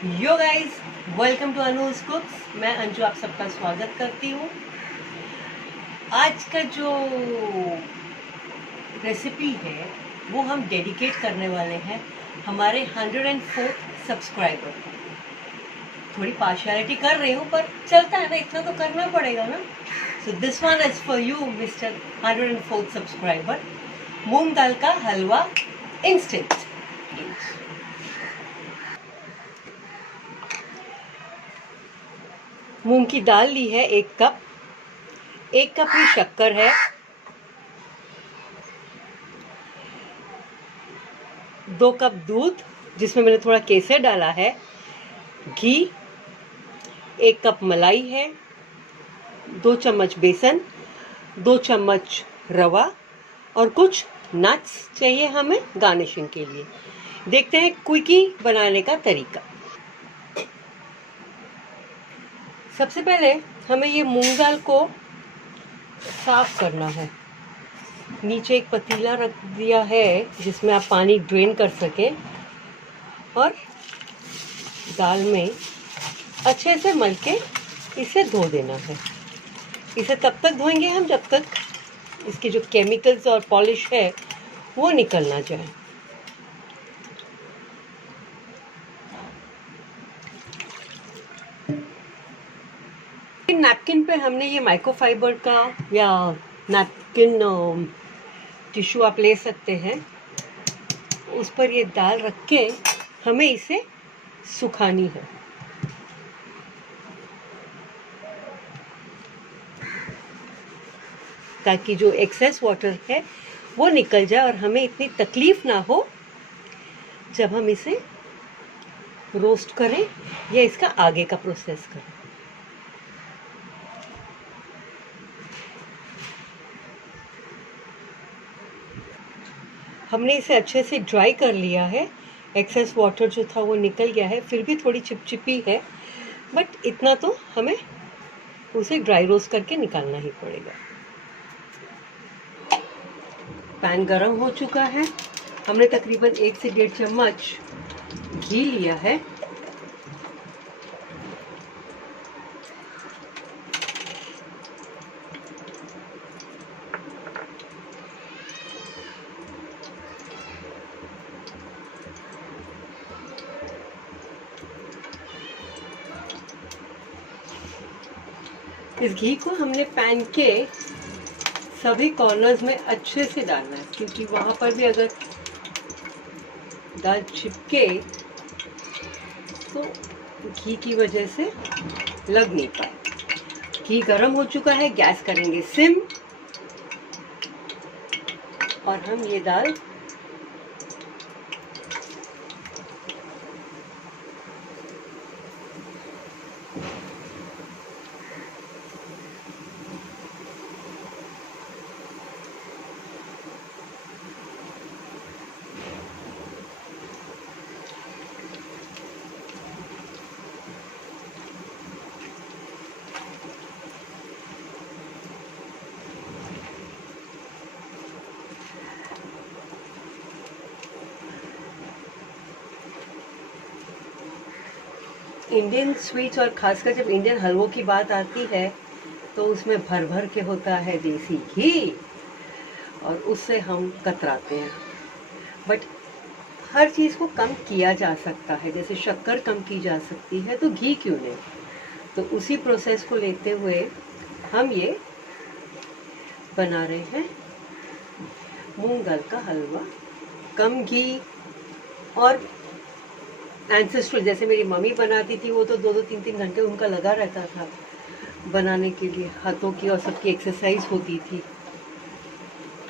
Yo guys, welcome to Anuj cooks. मैं अंजू आप सबका स्वागत करती हूँ। आज का जो रेसिपी है वो हम डेडिकेट करने वाले हैं हमारे 104th सब्सक्राइबर को। थोड़ी पार्शियलिटी कर रही हूँ पर चलता है ना, इतना तो करना पड़ेगा ना। So this one is for you mister 104th subscriber. मूंग दाल का हलवा इंस्टेंट। मूंग की दाल ली है 1 कप। 1 कप ही शक्कर है। 2 कप दूध जिसमें मैंने थोड़ा केसर डाला है। घी, 1 कप मलाई है। 2 चम्मच बेसन, 2 चम्मच रवा और कुछ नट्स चाहिए हमें गार्निशिंग के लिए। देखते हैं क्विकी बनाने का तरीका। सबसे पहले हमें ये मूंग दाल को साफ करना है। नीचे एक पतीला रख दिया है जिसमें आप पानी ड्रेन कर सकें और दाल में अच्छे से मल के इसे धो देना है। इसे तब तक धोएंगे हम जब तक इसके जो केमिकल्स और पॉलिश है वो निकल ना जाए। नैपकिन पे हमने ये माइक्रोफाइबर का या नैपकिन टिश्यू आप ले सकते हैं, उस पर ये दाल रख के हमें इसे सुखानी है। ताकि जो एक्सेस वाटर है वो निकल जाए और हमें इतनी तकलीफ ना हो जब हम इसे रोस्ट करें या इसका आगे का प्रोसेस करें। हमने इसे अच्छे से ड्राई कर लिया है। एक्सेस वाटर जो था वो निकल गया है, फिर भी थोड़ी चिपचिपी है, बट इतना तो हमें उसे ड्राई रोस्ट करके निकालना ही पड़ेगा। पैन गरम हो चुका है। हमने तकरीबन 1 से 1.5 चम्मच घी लिया है। इस घी को हमने पैन के सभी कॉर्नर्स में अच्छे से डालना है, क्योंकि वहाँ पर भी अगर दाल चिपके तो घी की वजह से लग नहीं पाए। घी गरम हो चुका है, गैस करेंगे सिम और हम ये दाल इंडियन स्वीट्स और खासकर जब इंडियन हलवों की बात आती है तो उसमें भर भर के होता है देसी घी और उससे हम कतराते हैं। बट हर चीज़ को कम किया जा सकता है, जैसे शक्कर कम की जा सकती है तो घी क्यों नहीं। तो उसी प्रोसेस को लेते हुए हम ये बना रहे हैं मूंग दाल का हलवा। कम घी और एंसेस्ट्रल, जैसे मेरी मम्मी बनाती थी वो तो 2-2 3-3 घंटे उनका लगा रहता था बनाने के लिए। हाथों की और सबकी एक्सरसाइज होती थी,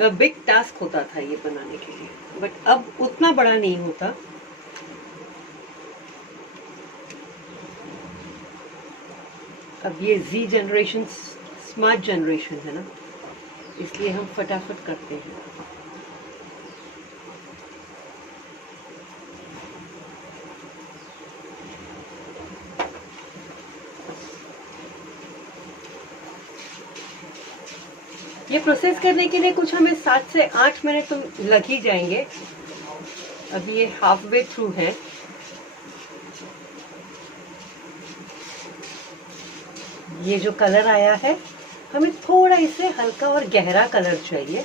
बिग टास्क होता था ये बनाने के लिए, बट अब उतना बड़ा नहीं होता। अब ये जी जनरेशन स्मार्ट जनरेशन है ना, इसलिए हम फटाफट करते हैं। ये प्रोसेस करने के लिए कुछ हमें 7 से 8 मिनट तो लग ही जाएंगे। अभी ये हाफ वे थ्रू है। ये जो कलर आया है, हमें थोड़ा इससे हल्का और गहरा कलर चाहिए,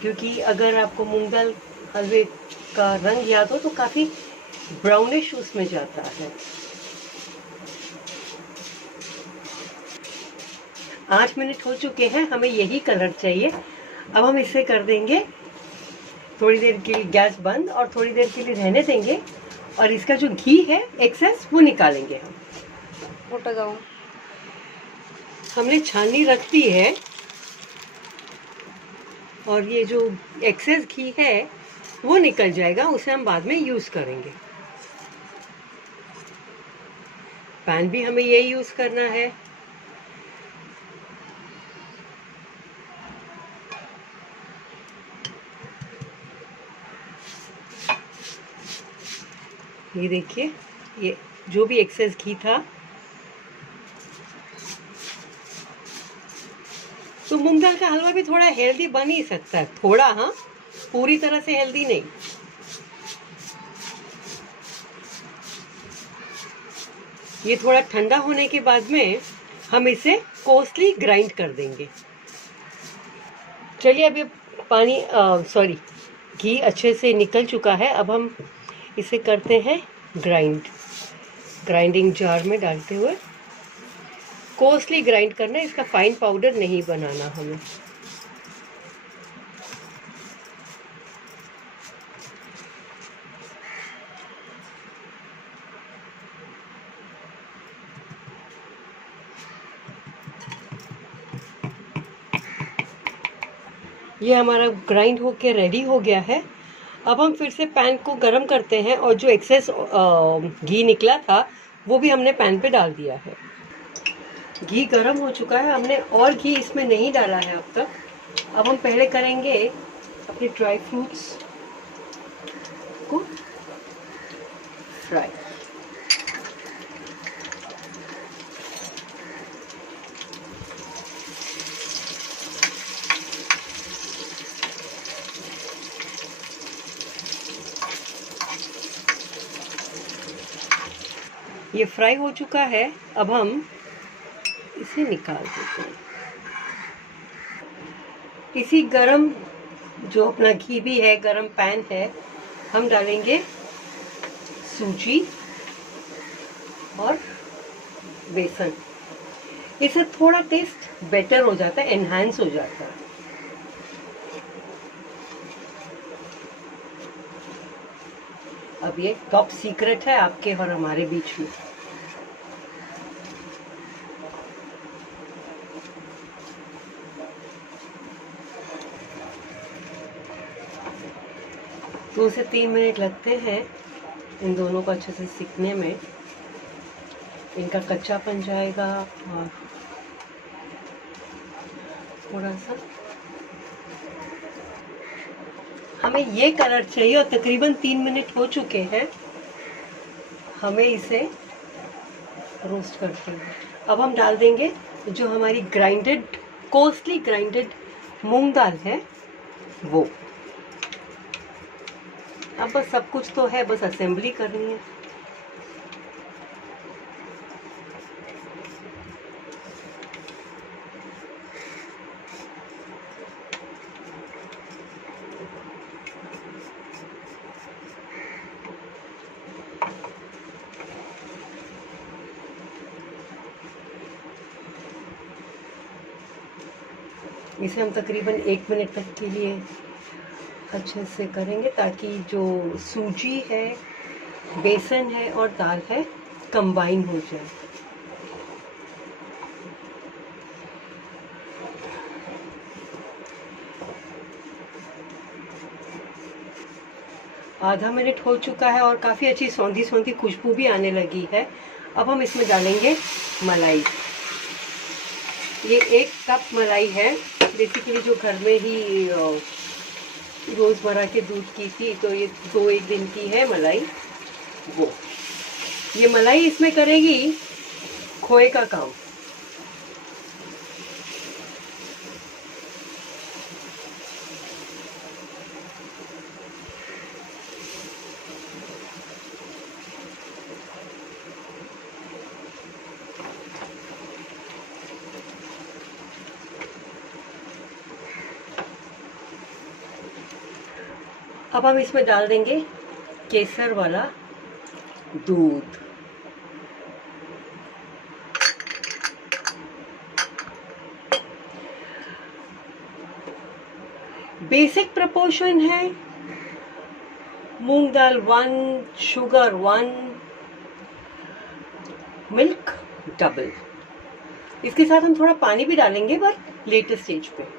क्योंकि अगर आपको मूंग दाल हलवे का रंग याद हो तो काफ़ी ब्राउनिश उसमें जाता है। 8 मिनट हो चुके हैं, हमें यही कलर चाहिए। अब हम इसे कर देंगे थोड़ी देर के लिए गैस बंद और थोड़ी देर के लिए रहने देंगे, और इसका जो घी है एक्सेस वो निकालेंगे हम। उठ जाओ। हमने छाननी रख दी है, और ये जो एक्सेस घी है वो निकल जाएगा, उसे हम बाद में यूज़ करेंगे। पैन भी हमें यही यूज़ करना है। ये देखिए, ये जो भी एक्सेस घी था, तो मूंग दाल का हलवा भी थोड़ा हेल्दी बन ही सकता है, थोड़ा, हाँ, पूरी तरह से हेल्दी नहीं। ये थोड़ा ठंडा होने के बाद में हम इसे कोर्सली ग्राइंड कर देंगे। चलिए, अब ये पानी सॉरी घी अच्छे से निकल चुका है। अब हम इसे करते हैं ग्राइंडिंग जार में डालते हुए। कोर्सली ग्राइंड करना है, इसका फाइन पाउडर नहीं बनाना हमें। ये हमारा ग्राइंड होके रेडी हो गया है। अब हम फिर से पैन को गरम करते हैं, और जो एक्सेस घी निकला था वो भी हमने पैन पे डाल दिया है। घी गरम हो चुका है, हमने और घी इसमें नहीं डाला है अब तक। अब हम पहले करेंगे अपने ड्राई फ्रूट्स को फ्राई। ये फ्राई हो चुका है, अब हम इसे निकाल देते हैं। इसी गरम जो अपना घी भी है, गरम पैन है, हम डालेंगे सूजी और बेसन। इससे थोड़ा टेस्ट बेटर हो जाता है, एनहांस हो जाता है। अब ये टॉप सीक्रेट है आपके और हमारे बीच में। दो से 3 मिनट लगते हैं इन दोनों को अच्छे से सीखने में। इनका कच्चापन जाएगा, और थोड़ा सा हमें ये कलर चाहिए, और तकरीबन 3 मिनट हो चुके हैं। हमें इसे रोस्ट करते हैं। अब हम डाल देंगे जो हमारी कोर्सली ग्राइंडेड मूंग दाल है वो। अब बस सब कुछ तो है, बस असेंबली करनी है। इसे हम तकरीबन 1 मिनट तक के लिए अच्छे से करेंगे, ताकि जो सूजी है, बेसन है और दाल है कंबाइन हो जाए। आधा मिनट हो चुका है और काफ़ी अच्छी सौंधी सौंधी खुशबू भी आने लगी है। अब हम इसमें डालेंगे मलाई। ये 1 कप मलाई है, बेसिकली जो घर में ही रोज़मर्रा के दूध की थी, तो ये 2-1 दिन की है मलाई वो। ये मलाई इसमें करेगी खोए का काम। अब हम इसमें डाल देंगे केसर वाला दूध। बेसिक प्रपोर्शन है मूंग दाल 1, शुगर 1, मिल्क डबल। इसके साथ हम थोड़ा पानी भी डालेंगे पर लेटर स्टेज पे।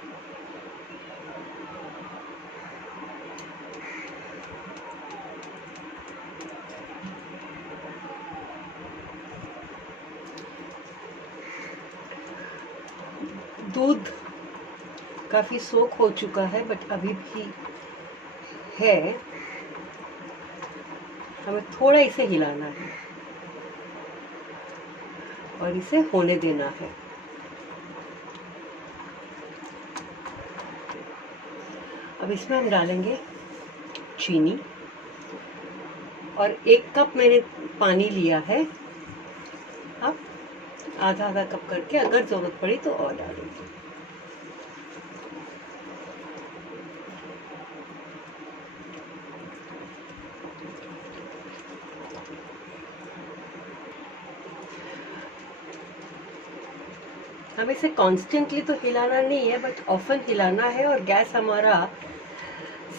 दूध काफी सोख हो चुका है बट अभी भी है, हमें थोड़ा इसे हिलाना है और इसे होने देना है। अब इसमें हम डालेंगे चीनी और 1 कप मैंने पानी लिया है। अब आधा आधा कप करके अगर जरूरत पड़ी तो और डालेंगे। हमें इसे कॉन्स्टेंटली तो हिलाना नहीं है बट ऑफन हिलाना है और गैस हमारा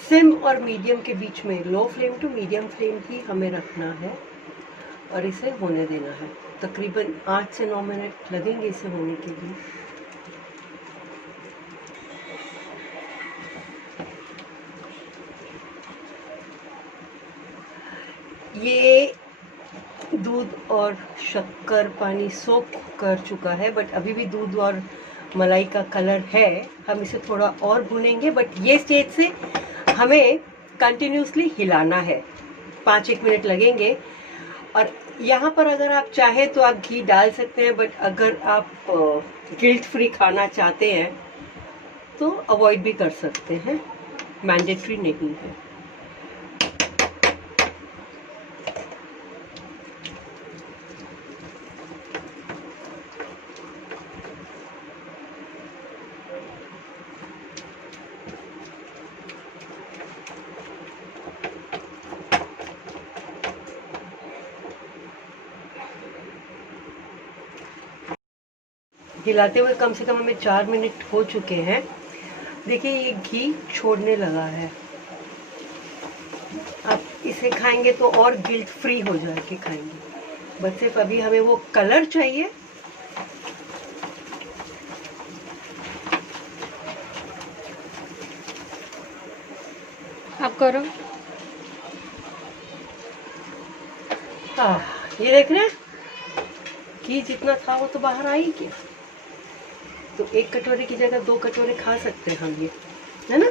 सिम और मीडियम के बीच में, low flame to medium flame ही हमें रखना है और इसे होने देना है। तकरीबन 8 से 9 मिनट लगेंगे इसे होने के लिए। ये दूध और शक्कर पानी सोख कर चुका है बट अभी भी दूध और मलाई का कलर है। हम इसे थोड़ा और भूनेंगे बट ये स्टेज से हमें कंटिन्यूसली हिलाना है। 5-1 मिनट लगेंगे। और यहाँ पर अगर आप चाहें तो आप घी डाल सकते हैं बट अगर आप गिल्ट फ्री खाना चाहते हैं तो अवॉइड भी कर सकते हैं, मैंडेटरी नहीं है। हिलाते हुए कम से कम हमें 4 मिनट हो चुके हैं। देखिए ये घी छोड़ने लगा है। आप इसे खाएंगे तो और गिल्ट फ्री हो जाके खाएंगे। बस सिर्फ अभी हमें वो कलर चाहिए। आप करो। हाँ, ये देख रहे हैं घी जितना था वो तो बाहर आ ही गया। तो 1 कटोरे की जगह 2 कटोरे खा सकते हैं हम, ये है ना।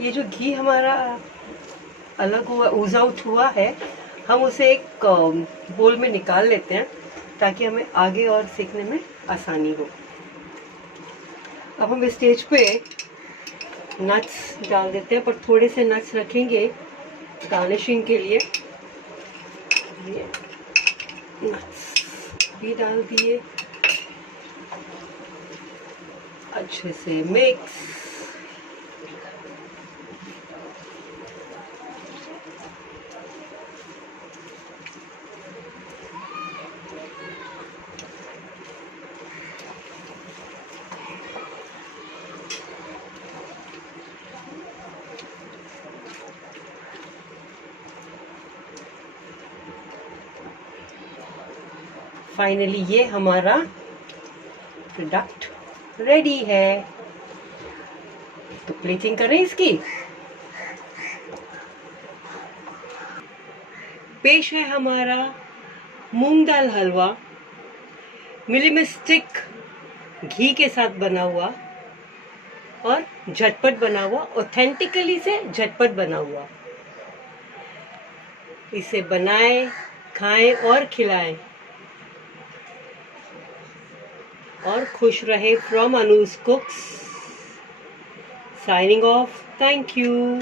ये जो घी हमारा अलग हुआ, ऊज आउट हुआ है, हम उसे एक बोल में निकाल लेते हैं ताकि हमें आगे और सेकने में आसानी हो। अब हम इस स्टेज पे नट्स डाल देते हैं पर थोड़े से नट्स रखेंगे गार्निशिंग के लिए। ये नट्स भी डाल दिए, अच्छे से मिक्स। फाइनली ये हमारा प्रोडक्ट रेडी है। तो प्लेटिंग करें इसकी। पेश है हमारा मूंग दाल हलवा, मिली में स्टिक घी के साथ बना हुआ और झटपट बना हुआ, ऑथेंटिकली से झटपट बना हुआ। इसे बनाएं, खाएं और खिलाएं और खुश रहे। From Anuj कुक्स, signing off. Thank you.